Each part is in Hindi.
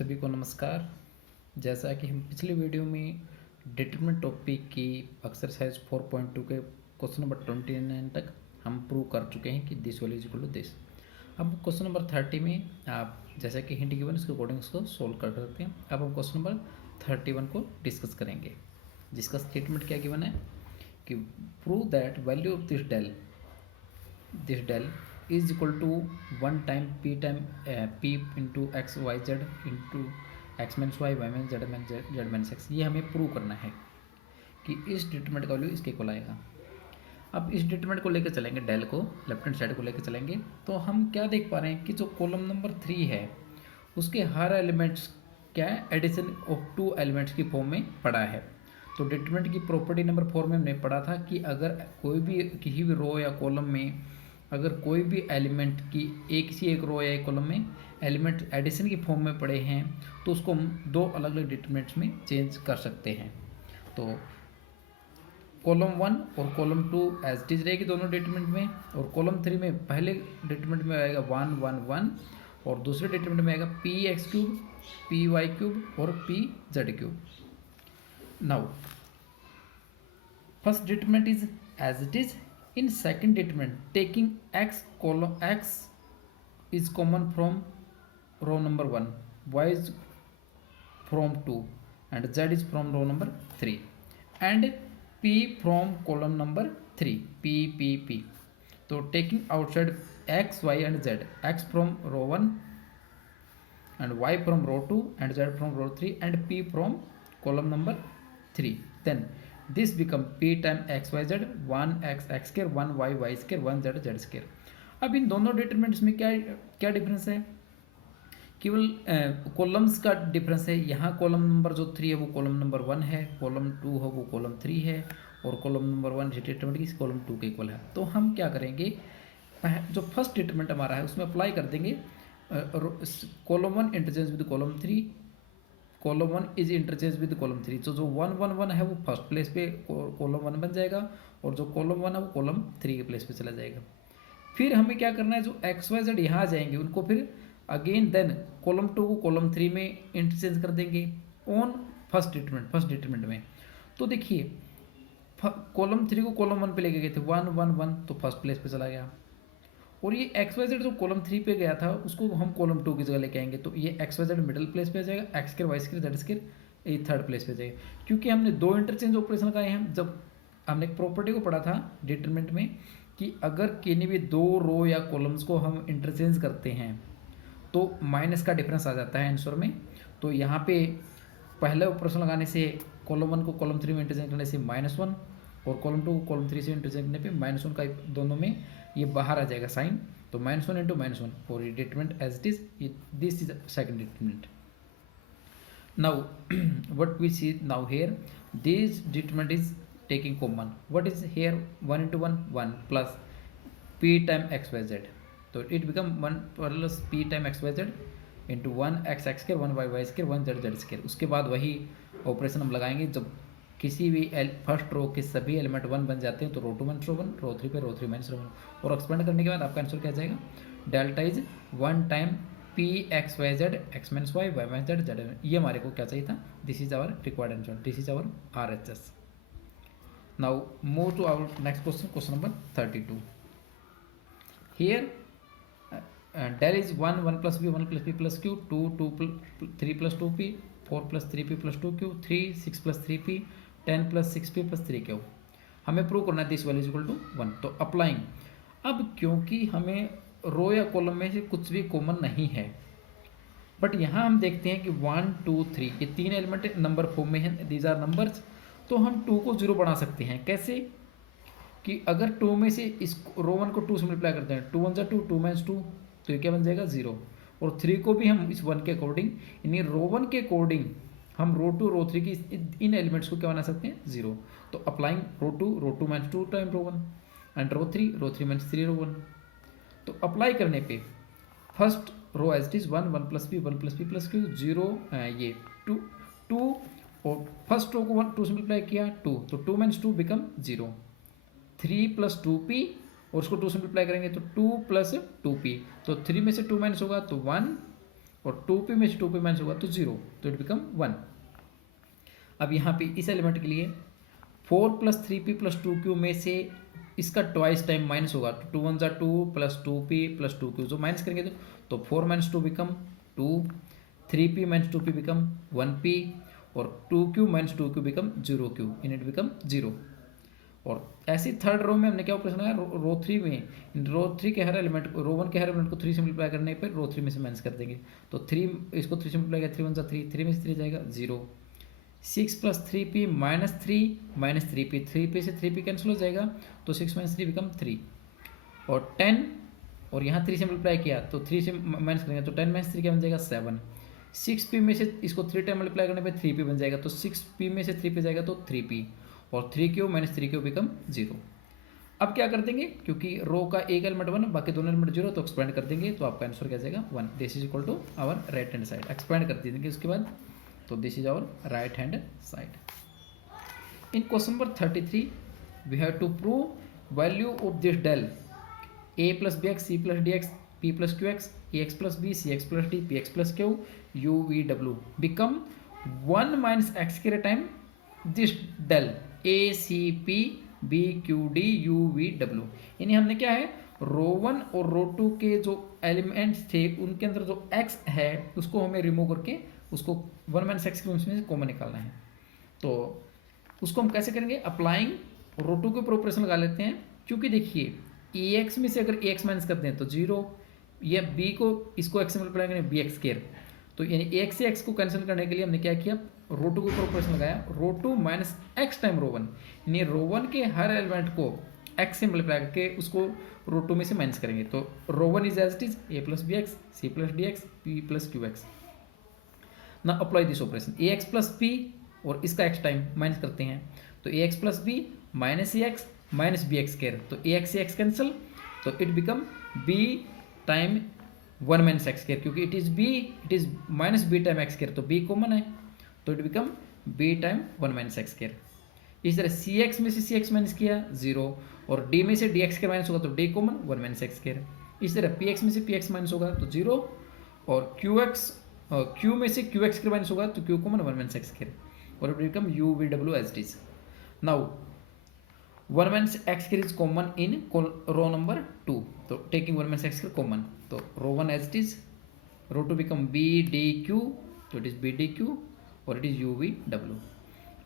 सभी को नमस्कार। जैसा कि हम पिछले वीडियो में डिटरमिनेंट टॉपिक की एक्सरसाइज 4.2 के क्वेश्चन नंबर 29 तक हम प्रूव कर चुके हैं कि this value is equal to this. अब क्वेश्चन नंबर 30 में आप जैसा कि हिंट गिवन उसके अकॉर्डिंग उसको सोल्व कर सकते हैं। अब हम क्वेश्चन नंबर 31 को डिस्कस करेंगे, जिसका स्टेटमेंट क्या गिवन है कि prove that value of this del is equal to 1 time p into x y z into x minus y minus z minus x. ये हमें प्रूव करना है कि इस डिटरमिनेंट का वैल्यू इसके इक्वल आएगा। अब इस डिटरमिनेंट को लेकर चलेंगे, डेल को लेफ्ट हैंड साइड को लेकर चलेंगे, तो हम क्या देख पा रहे हैं कि जो कॉलम नंबर 3 है उसके हर एलिमेंट्स क्या है, एडिशन ऑफ 2 एलिमेंट्स की फॉर्म में पड़ा है। तो डिटरमिनेंट की प्रॉपर्टी नंबर 4 में हमने पढ़ा था कि अगर कोई भी किसी भी रो या कॉलम में अगर कोई भी एलिमेंट की एक रो या एक कॉलम में एलिमेंट एडिशन की फॉर्म में पड़े हैं तो उसको हम दो अलग अलग डिटरमिनेंट्स में चेंज कर सकते हैं। तो कॉलम 1 और कॉलम 2 एज इट इज रहेगी दोनों डिटरमिनेंट में, और कॉलम 3 में पहले डिटरमिनेंट में आएगा 1 1 1 और दूसरे डिटरमिनेंट में आएगा P X cube, P Y cube और P Z cube. Now first determinant is as it is. In second determinant, taking x column x is common from row number 1, y is from 2 and z is from row number 3 and p from column number 3, p. So taking outside x, y and z, x from row 1 and y from row 2 and z from row 3 and p from column number 3, then this become p time x y z, 1 x x square, 1 y y square, 1 z z square. अब इन दोनों डिटरमिनेंट्स में क्या क्या डिफरेंस है, केवल कॉलम्स का डिफरेंस है। यहाँ कॉलम नंबर जो 3 है वो कॉलम नंबर 1 है, कॉलम 2 है वो कॉलम 3 है और कॉलम नंबर 1 डिटरमिनेंट इस कॉलम 2 के इक्वल है। तो हम क्या करेंगे, जो फर्स्ट डिटरमिनेंट हमारा है उसमें अप्लाई कर देंगे column 1 interchange with column 3, column 1 is interchange with column 3। तो जो 1 1 1 है वो फर्स्ट प्लेस पे कॉलम 1 बन जाएगा और जो कॉलम 1 है वो कॉलम 3 के प्लेस पे चला जाएगा। फिर हमें क्या करना है, जो एक्स वाई जेड यहाँ आ जाएंगे उनको फिर अगेन देन कॉलम 2 को कॉलम 3 में इंटरचेंज कर देंगे ऑन फर्स्ट डिटरमिनेंट में। तो देखिए कॉलम 3 को कॉलम 1 पे लेके गए थे, 1 1 1 तो फर्स्ट प्लेस पे चला गया, और ये एक्स वाई जेड जो कॉलम 3 पे गया था उसको हम कॉलम 2 की जगह लेके आएंगे, तो ये x y z middle place पे आ जाएगा, x square y square z square ये थर्ड प्लेस पे जाएगा। क्योंकि हमने दो इंटरचेंज ऑपरेशन लगाए हैं। जब हमने एक प्रॉपर्टी को पढ़ा था डिटरमिनेंट में कि अगर किन्हीं भी दो रो या कॉलम्स को हम इंटरचेंज करते हैं तो माइनस का डिफरेंस आ जाता है आंसर में। तो यहाँ पे पहले ऑपरेशन लगाने से कॉलम 1 को कॉलम 3 में इंटरचेंज करने से -1 और कॉलम 2 को कॉलम 3 से इंटरचेंज करने पे -1 का दोनों में ये बाहर आ जाएगा साइन, तो -1 इंटू -1 और ये determinant as it is, this is second determinant. Now what we see now here, this determinant is taking common, what is here 1 into 1 1 plus p time x y z, तो it become 1 plus p time x y z into 1 x x square, 1 y y square, 1 z z square. उसके बाद वही ऑपरेशन हम लगाएंगे, जब किसी भी फर्स्ट रो के सभी एलिमेंट 1 बन जाते हैं तो रो 2 माइनस रो 1, रो 3 पे रो 3 माइनस रो 1, और एक्सपेंड करने के बाद आपका आंसर क्या जाएगा, delta is 1 time p x y z, x minus y, y minus z, z. ये हमारे को क्या चाहिए था, this is our required answer, this is our RHS। Now move to our next question, question number 32। Here del is 1 1 plus b 1 plus b plus q, 2 2 3 plus 2p, 4 plus 3p plus 2q, 3 6 plus 3p, 10 plus 6p plus 3q। हमें प्रूव करना है this value is equal to 1। तो अप्लाइंग, अब क्योंकि हमें रो या कॉलम में से कुछ भी कॉमन नहीं है, बट यहाँ हम देखते हैं कि 1 2 3 ये तीन एलिमेंट नंबर फॉर्म में है, दीज आर नंबर्स। तो हम 2 को 0 बना सकते हैं। कैसे कि अगर 2 में से इस रो 1 को 2 से मल्टीप्लाई करते हैं, 2 1 जा 2, 2 माइनस 2, तो ये क्या बन जाएगा 0, और 3 को भी हम इस 1 के अकॉर्डिंग, यानी रो 1 के अकॉर्डिंग हम रो 2 रो 3 की इन एलिमेंट्स को क्या बना सकते हैं, 0। तो applying row 2 minus 2 time row 1 and row 3 minus 3 row 1। तो अप्लाई करने पे first row as it is 1 1 plus p plus q, 0 ये 2 2 और फर्स्ट रो को 2 से मल्टीप्लाई किया 2, तो 2 माइनस 2 बिकम 0, 3 प्लस 2p और उसको 2 से मल्टीप्लाई करेंगे तो 2 प्लस 2p, तो 3 में से 2 माइनस होगा तो 1 और 2p में से 2p माइनस होगा तो 0, तो इट बिकम 1। अब यहाँ पे इस एलिमेंट के लिए 4 + 3p + 2q में से इसका ट्वाइस टाइम माइनस होगा, तो 2 1 2 + 2p + 2q, जो माइनस करेंगे तो 4 - 2 become 2, 3p - 2p become 1p, और 2q - 2q become 0q, in it become 0। और ऐसी थर्ड रो में हमने क्या ऑपरेशन लगाया, रो 3 में रो 3 के हर एलिमेंट को, रो 1 के हर एलिमेंट को 3 से मल्टीप्लाई करने पर रो 3 में से माइनस कर देंगे, तो 3 इसको 3 से मल्टीप्लाई किया, 3 1 3, 3 में से 3 जाएगा 0, 6 + 3p - 3 - 3p, 3p से 3p कैंसिल हो जाएगा, तो 6 - 3 बिकम 3, और 10, और यहाँ 3 से मल्टीप्लाई किया तो 3 से माइनस करेंगे तो 10 - 3 क्या बन जाएगा 7, 6p में से इसको 3 टाइम मल्टीप्लाई करने पे 3p बन जाएगा, तो 6p में से 3p जाएगा तो 3p, और 3q - 3q बिकम 0। अब क्या कर देंगे, क्योंकि रो का एक एलिमेंट 1 बाकी दोनों एलिमेंट 0, तो एक्सपेंड कर देंगे, तो आपका आंसर क्या जाएगा 1। This is equal to our right hand side, expand कर देंगे उसके बाद, तो this is our right hand side. In question number 33 we have to prove value of this del a + bx c + dx p + qx ax + b cx + d px + q u v w become 1 - x square time this del a c p b q d u v w। यानी हमने क्या है, रो 1 और रो 2 के जो एलिमेंट्स थे उनके अंदर जो x है उसको हमें रिमूव करके उसको 1 - x के रूप में कॉमन निकालना है। तो उसको हम कैसे करेंगे, अप्लाइंग रो 2 के ऊपर ऑपरेशन लगा लेते हैं, क्योंकि देखिए ax में से अगर ax माइनस करते हैं तो 0, या b को इसको x से मल्टीप्लाई करें bx², तो यानी ax से x को कैंसिल करने के लिए हमने क्या किया, रो 2 के ऊपर ऑपरेशन लगाया, रो 2 - x टाइम रो 1, यानी रो 1 के हर एलिमेंट को x से मल्टीप्लाई करके उसको रो 2 में से माइनस करेंगे, तो row 1 is as it is a + bx c + dx p + qx। ना apply this operation, ax + b और इसका x टाइम माइनस करते हैं, तो ax + b - ax - bx², तो ax से x कैंसिल, तो it become b time 1 - x², क्योंकि it is -b time x², तो b कॉमन है, तो it become b time 1 - x²। इस तरह cx में से cx माइनस किया 0, और d में से dx के माइनस होगा तो d कॉमन 1 - x²। इस तरह px में से px माइनस होगा तो 0, और q में से qx के माइनस होगा तो q कॉमन 1 - x², और it become u v w as it is. Now 1 - x² is common in row number 2, तो taking 1 - x² common, तो row 1 as it is, row 2 become b d q, तो it is b d q, और it is u v w।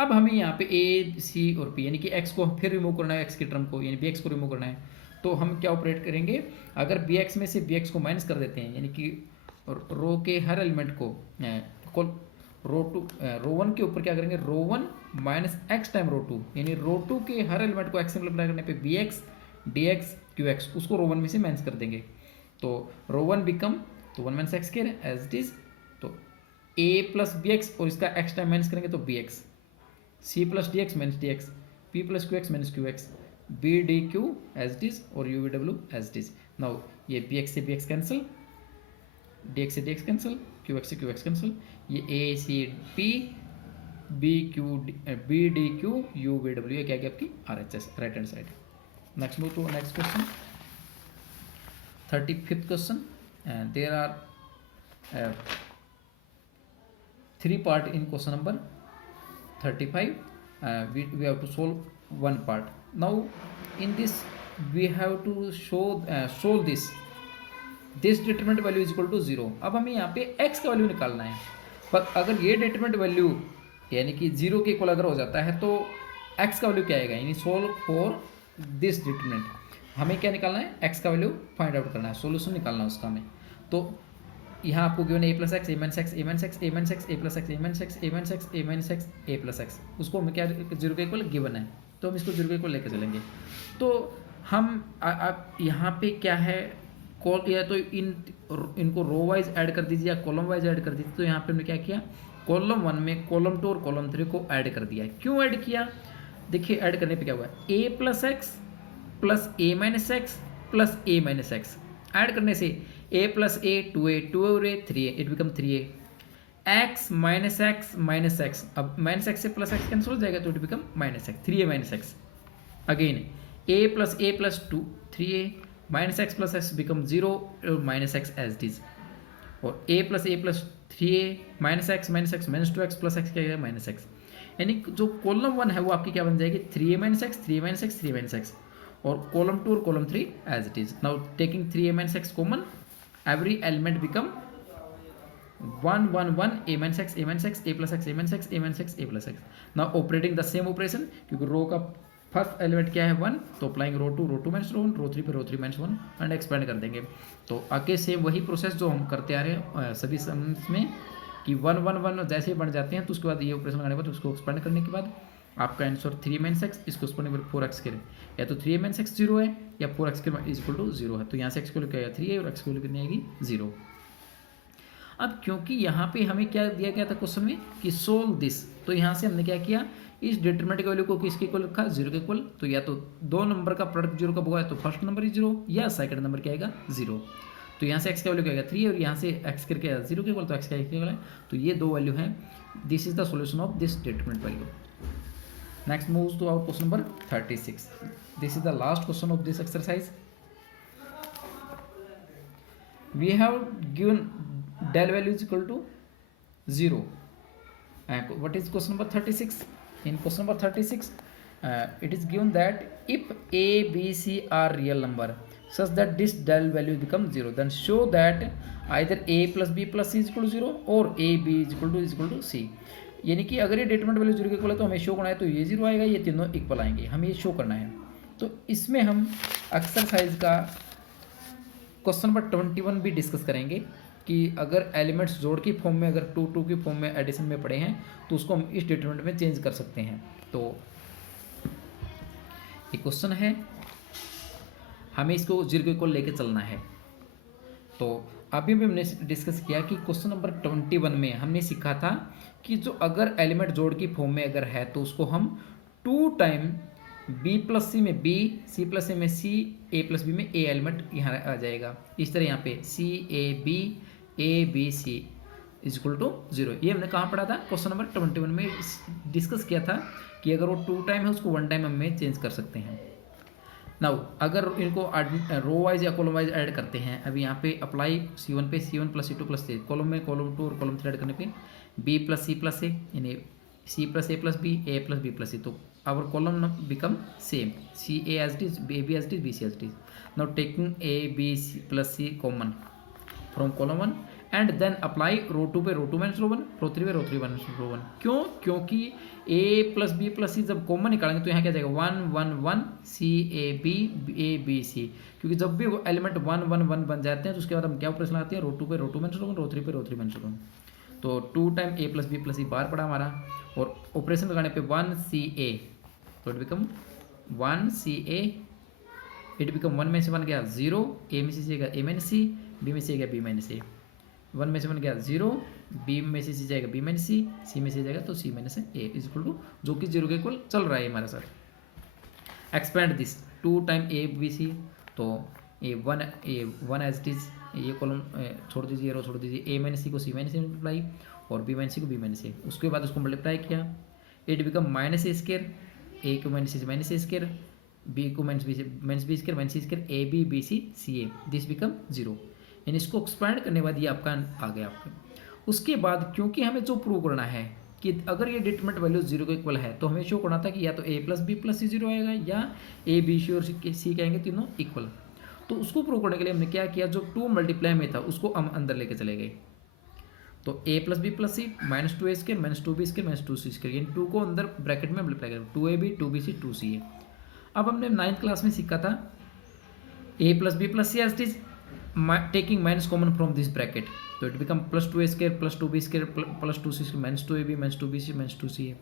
अब हमें यहाँ पे a c और p यानी कि x को फिर रिमूव करना है, x की टर्म को, यानी bx को रिमूव करना है, तो हम क्या ऑपरेट करेंगे, अगर bx में से bx को माइनस कर देते हैं, यानी कि रो के हर एलिमेंट को रो 1 के ऊपर क्या करेंगे, रो 1 - x टाइम रो 2, यानी रो 2 के हर एलिमेंट को x से मल्टीप्लाई करने पे bx dx qx उसको रो 1 में से माइनस कर देंगे, तो रो 1 बिकम, तो 1 - x² एज इट इज, तो a + bx और इसका x टाइम माइनस करेंगे तो bx, c + dx - dx, p + qx - qx, b dq as it is, और u v w as it is. Now ये bx से bx कैंसिल, dx से dx कैंसिल, qx से qx कैंसिल, ये a c p b d q u v w, ये क्या क्या आपकी RHS right hand side. Next move to next question, 35th question, and there are 3 part in question number 35, we have to solve 1 part. Now in this we have to solve this determinant value is equal to 0। अब हमें यहाँ पे x का वैल्यू निकालना है, पर अगर ये डिटरमिनेंट वैल्यू यानी कि 0 के इक्वल अगर हो जाता है तो x का वैल्यू क्या आएगा, यानी सोल्व फॉर दिस डिटरमिनेंट हमें क्या निकालना है, x का वैल्यू फाइंड आउट करना है, सॉल्यूशन निकालना है उसका हमें। तो यहाँ आपको given a + x a - x a - x a - x a + x a - x a - x a - x a + x, उसको हमें क्या 0 के इक्वल गिवन है, तो हम इसको 0 के इक्वल लेके चलेंगे। तो हम यहाँ पे क्या है, या तो इनको रो वाइज ऐड कर दीजिए या कॉलम वाइज ऐड कर दीजिए। तो यहाँ पे हमने क्या किया, कॉलम 1 में कॉलम 2 और कॉलम 3 को ऐड कर दिया है। क्यों ऐड किया, देखिए ऐड करने पे क्या हुआ, a + x + a - x + a - x, add करने से a + a 2a 2 और a 3a, it become 3a, x - x - x, अब -x से +x कैंसिल हो जाएगा तो it become -x, 3a - x, again a + a + 2 3a, -x + x become 0 और -x as it is, और a plus 3a minus x minus 2x plus x क्या है माइनस एक्स। यानी जो कॉलम 1 है वो आपकी क्या बन जाएगी 3a minus x 3a minus x 3 minus x, और कॉलम 2 और column 3 as it is. Now taking 3a minus x common, every element become 1 1 1 a minus x a minus x a plus x a minus x a minus x a plus x। now operating the same operation, क्योंकि रो का फर्स्ट एलिमेंट क्या है 1, तो applying row 2 minus row 1 row 3 minus 1 and expand कर देंगे। तो आगे सेम वही प्रोसेस जो हम करते आ रहे हैं सभी सम्स में कि 1 1 1 जैसे ही बन जाते हैं तो उसके बाद ये ऑपरेशन करने के बाद उसको एक्सपेंड करने के बाद आपका आंसर 3 माइनस एक्स, इसको एक्सपेंड कर 4x के, या तो 3 माइनस एक्स 0 है या 4x के इज इक्वल टू 0 है। तो यहाँ से एक्स को लेकर आएगा 3 है और एक्स को लेकर कितनी आएगी 0। अब क्योंकि यहाँ पे हमें क्या दिया गया था क्वेश्चन में कि सोल्व दिस, तो यहाँ से हमने क्या किया इस डिटरमिनेंट के वैल्यू को किसके इक्वल रखा 0 के इक्वल। तो या तो दो नंबर का प्रोडक्ट 0 कब होगा, तो फर्स्ट नंबर ही 0 या सेकंड नंबर क्या आएगा 0। तो यहाँ से x का वैल्यू क्या आएगा 3 और यहाँ से x करके 0 के इक्वल, तो x का इक्वल है। तो ये दो वैल्यू हैं। This is the solution of this determinant value. Next moves to our question number 36। This is the last question of this exercise. We have given del value is equal to 0. And what is question number 36? In question number 36, it is given that if a, b, c are real number such that this del value becomes 0, then show that either a plus b plus c is equal to 0 or a b is equal to c। यानी कि अगर ये डिटरमिनेंट वैल्यू 0 के इक्वल है तो हमें शो करना है, तो ये 0 आएगा, ये तीनों इक्वल आएंगे, हमें ये शो करना है। तो इसमें हम एक्सरसाइज का क्वेश्चन नंबर 21 भी डिस्कस करेंगे कि अगर एलिमेंट्स जोड़ की फॉर्म में, अगर 2 2 की फॉर्म में एडिशन में पड़े हैं तो उसको हम इस डिटरमिनेंट में चेंज कर सकते हैं। तो ये क्वेश्चन है, हमें इसको 0 के इक्वल लेके चलना है। तो अभी भी हमने डिस्कस किया कि क्वेश्चन नंबर 21 में हमने सीखा था कि जो अगर एलिमेंट जोड़ की फॉर्म में अगर है तो उसको हम 2 टाइम b प्लस सी में b, c प्लस सी में c, a प्लस b में a एलिमेंट यहाँ आ जाएगा। इस तरह यहाँ पे c a b a b c is equal to 0। ये हमने कहाँ पढ़ा था क्वेश्चन नंबर 21 में डिस्कस किया था कि अगर वो 2 टाइम है उसको 1 टाइम हमें चेंज कर सकते हैं। नाउ अगर इनको रो वाइज या कॉलम वाइज ऐड करते हैं, अभी यहाँ पे अप्लाई C1 पे C1 plus C2 plus C, column में कॉलम 2 और कॉलम 3 ऐड करने पे B plus C plus A यानी C plus A plus B A plus B plus C, तो our column become same, C A as it is, A B as it is, B C as it is। now taking A B C plus C common from column 1 and then apply row 2 पे row 2 minus row 1, row 3 पे row 3 minus row 1। क्यों? क्योंकि A plus B plus C जब कॉमन निकालेंगे तो यहाँ क्या जाएगा 1 1 1 C A B A B C, क्योंकि जब भी वो एलिमेंट 1 1 1 बन जाते हैं तो उसके बाद हम क्या ऑपरेशन लगाते हैं रो 2 पे रो 2 minus row 1, रो 3 पे रो 3 minus row 1। तो 2 time A plus B plus C बार पड़ा हमारा, और ऑपरेशन लगाने पे 1 C A, तो it become 1 C A, it become 1 में से 1 गया 0, A में से जाएगा A माइनस C, B में से गया B माइनस A, 1 में से 1 गया 0, B में से जाएगा B माइनस C, C में से जाएगा तो C minus A is equal to, जो कि 0 के इक्वल चल रहा है हमारे साथ। Expand this 2 time A B C, तो A1 एज इट इज, ये कॉलम छोड़ दीजिए, रो छोड़ दीजिए, A माइनस C को C माइनस A मल्टीप्लाई और B माइनस C को B माइनस A, उसके बाद उसको मल्टीप्लाई किया, it become minus A square, A को माइनस A स्क्वायर, B को minus B square minus C square, A B B C C A, this become 0। यानी इसको एक्सपेंड करने के बाद ये आपका आ गया आपका। उसके बाद क्योंकि हमें जो प्रूव करना है कि अगर ये डिटरमिनेंट वैल्यू 0 के इक्वल है तो हमें शो करना था कि या तो A plus B plus C 0 आएगा या A B C और C कहेंगे तीनों इक्वल। तो उसको प्रूव करने के लिए हमने क्या किया, जो 2 मल्टीप्लाई में था उसको हम अंदर लेके चले गए। तो A plus B plus C minus 2A square minus 2B square minus 2C square, यानी 2 को अंदर ब्रैकेट में मल्टीप्लाई करें, 2AB 2BC 2CA। अब हमने 9th क्लास में सीखा था A plus B plus C as it is taking minus common from this bracket, तो it become plus 2A square plus 2B square plus 2C square minus 2AB minus 2BC minus 2CA,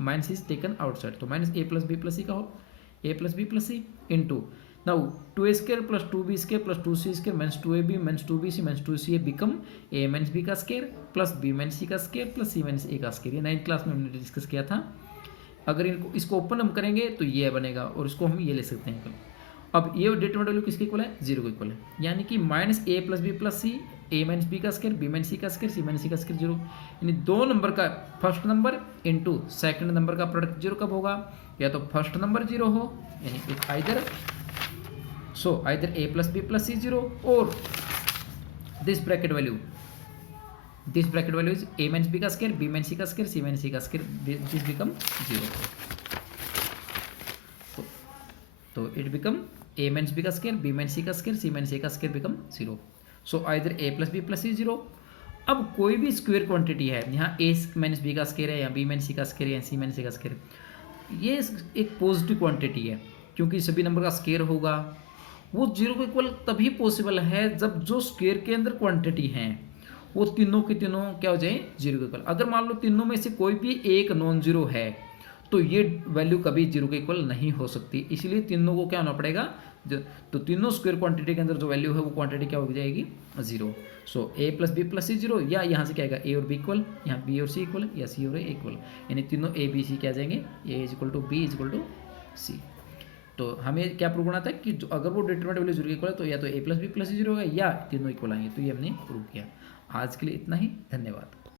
minus is taken outside, तो minus A plus B plus C का हो A plus B plus C into now 2A square plus 2B square plus 2C square minus 2AB minus 2BC minus 2CA become A minus B का square plus B minus C का square plus C minus A का स्क्वायर। ये 9th क्लास में हमने डिस्कस किया था। अगर इसको ओपन हम करेंगे तो ये बनेगा और इसको हम ये ले सकते हैं। अब ये डिटरमिनेंट वैल्यू किसके इक्वल है 0 के इक्वल है, यानी कि minus A plus B plus C, A minus B का स्क्वायर B माइनस C का स्क्वायर C माइनस C का स्क्वायर 0, यानी दो नंबर का first number into second number का प्रोडक्ट 0 कब होगा, या तो फर्स्ट नंबर 0 हो, यानी it either A plus B plus C 0 or this bracket value is a minus b का स्क्वायर, b माइनस c का स्क्वायर, c माइनस c का स्क्वायर, दिस बिकम 0. तो it become a minus b का स्क्वायर, b माइनस c का स्क्वायर, c माइनस a का square become 0. So either a plus b plus c 0. अब कोई भी स्क्वायर क्वांटिटी है, यहाँ a माइनस b का स्क्वायर है, या b माइनस c का स्क्वायर है, या c माइनस a का स्क्वायर, ये एक पॉजिटिव क्वांटिटी है, क्योंकि सभी नंबर का स्क्वायर होगा. वो 0 को इक्वल तभी पॉसिबल है जब जो स्क्वायर के अंदर क्वांटिटी हैं वो तीनों के तीनों क्या हो जाए 0 के इक्वल. अगर मान लो तीनों में से कोई भी एक नॉन जीरो है तो ये वैल्यू कभी 0 के इक्वल नहीं हो सकती. इसलिए तीनों को क्या होना पड़ेगा, तो तीनों स्क्वायर क्वांटिटी के अंदर जो वैल्यू है वो क्वांटिटी क्या हो जाएगी 0. So a plus b plus c 0, या यहाँ से क्या आएगा a और b इक्वल, यहाँ b और c इक्वल, या c और a इक्वल, यानी तीनों a b c क्या आ जाएंगे, a is equal to b is equal to c. तो हमें क्या प्रूव करना था कि अगर वो डिटरमिनेंट वैल्यू 0 के इक्वल है तो या तो a plus b plus c 0 होगा, या तीनों इक्वल आएंगे. तो ये हमने प्रूव किया. आज के लिए इतना ही. धन्यवाद.